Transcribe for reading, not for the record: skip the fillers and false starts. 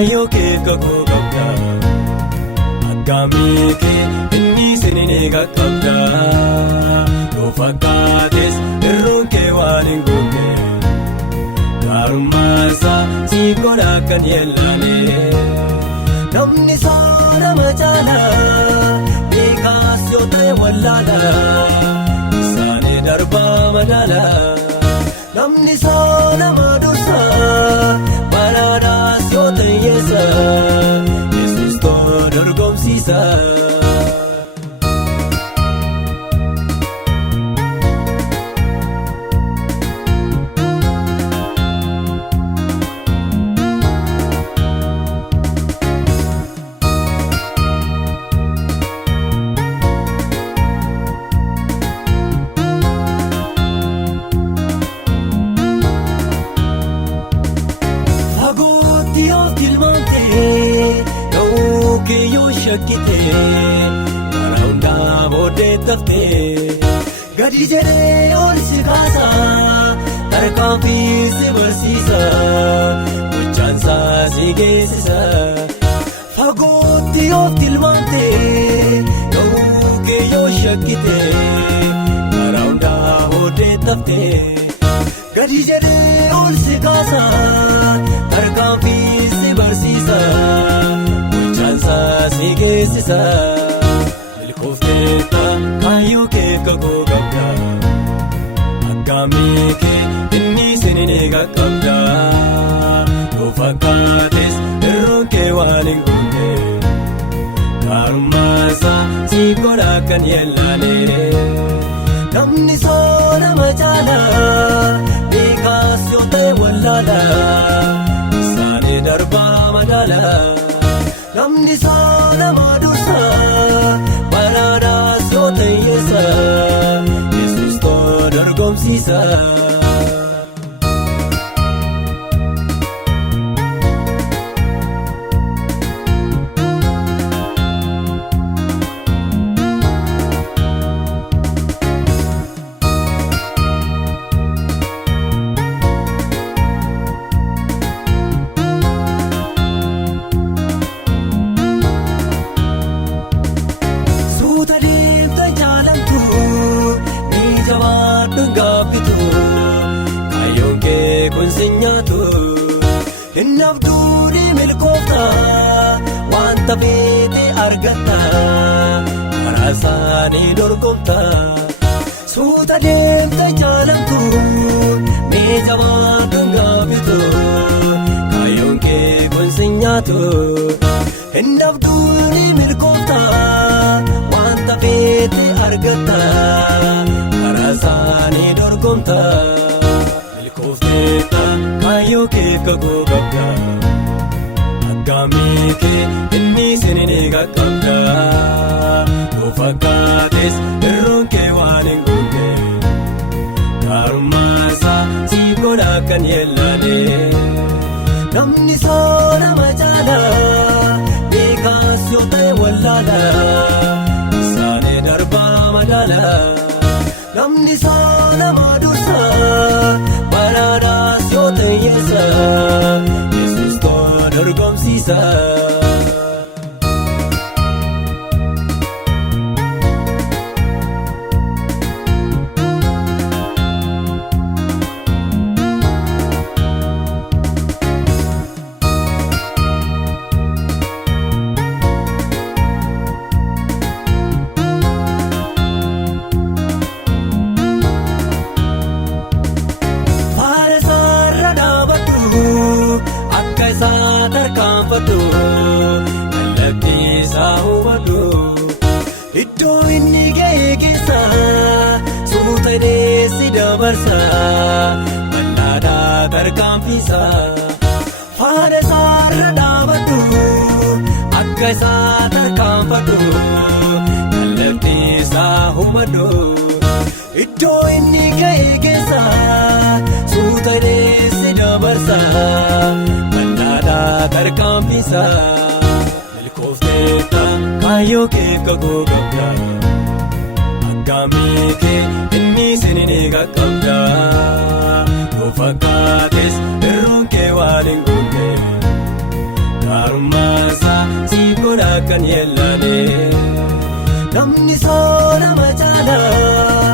kaayyoo kee kakuu qabda. Aggaamii kee inni sinini qaqqabda. Yoo fakkaates irroon kee waan hin goone. Gaarummaansaa si godha kan yellaane. Namni soorama caalaa beekaas yoo ta'e wallaala. Isaanii darbaa madaala. Namni soorama dursaa baraadhaas yoo ta'e yeessa. Yesuus too dorgomsiisa. Karaa hundaa booddee taftee gadi jedhee ol si kaasa. Tarkaanfii si barsiisa. Gochaansaa si geessisa. Fagootti of tilmaamtee ga'uu kee yoo shakkitee. Karaa hundaa booddee taftee gadi jedhee ol si kaasa. Tarkaanfii si barsiisa. Si geessisa. Milkoofteetta kaayyoo kee kakuu qabda. Aggaamii kee inni sinini qaqqabda. Yoo fakkaates irroon kee waan hin goone. Gaarummaansaa si godha kan yellaane. Namni soorama caalaa beekaas yoo ta'e wallaala. Isaanii darbaa madaala. Namni soorama dursaa baraadhaas yoo ta'e yeessa. Yesuus too dorgomsiisa. Inni abduudhi milkoofta wanta feete argatta. Karaa isaanii dorgomta. Suuta deemta jaalamtu mee jabaadhu gaafitu. Kaayyoon kee kun si nyaatu. Inni abduudhi milkoofta wanta feete argatta. Karaa isaanii dorgomta. Milkoofteetta kaayyoo kee kakuu qabda. Aggaamii kee inni sinini qaqqabda. Yoo fakkaates irroon kee waan hin goone. Gaarummaansaa si godha kan yellaane. Namni soorama caalaa beekaas yoo ta'e wallaala. Isaanii darbaa madaala. Namni soorama dursaa baraadhaas yoo ta'e yeessa. Yesuus too dorgomsiisa. Kallattiisaa hubadhu. Iddoo inni ga'ee keessa suuta deessi dabarsa. Bal'aadhaa tarkaanfiisa. Faana isaarra dhaabadhu akka isaa tarkaanfadhu. Kallattiisaa hubadhu. Iddoo inni ga'ee keessa suuta deessi dabarsa. Tarkaanfiisa. Milkoofteetta kaayyoo kee kakuu qabda. Aggaamii kee inni sinini qaqqabda. Yoo fakkaates irroon kee waan hin goone. gaarummaasa siif godha kan yeellane namni soorama caalaa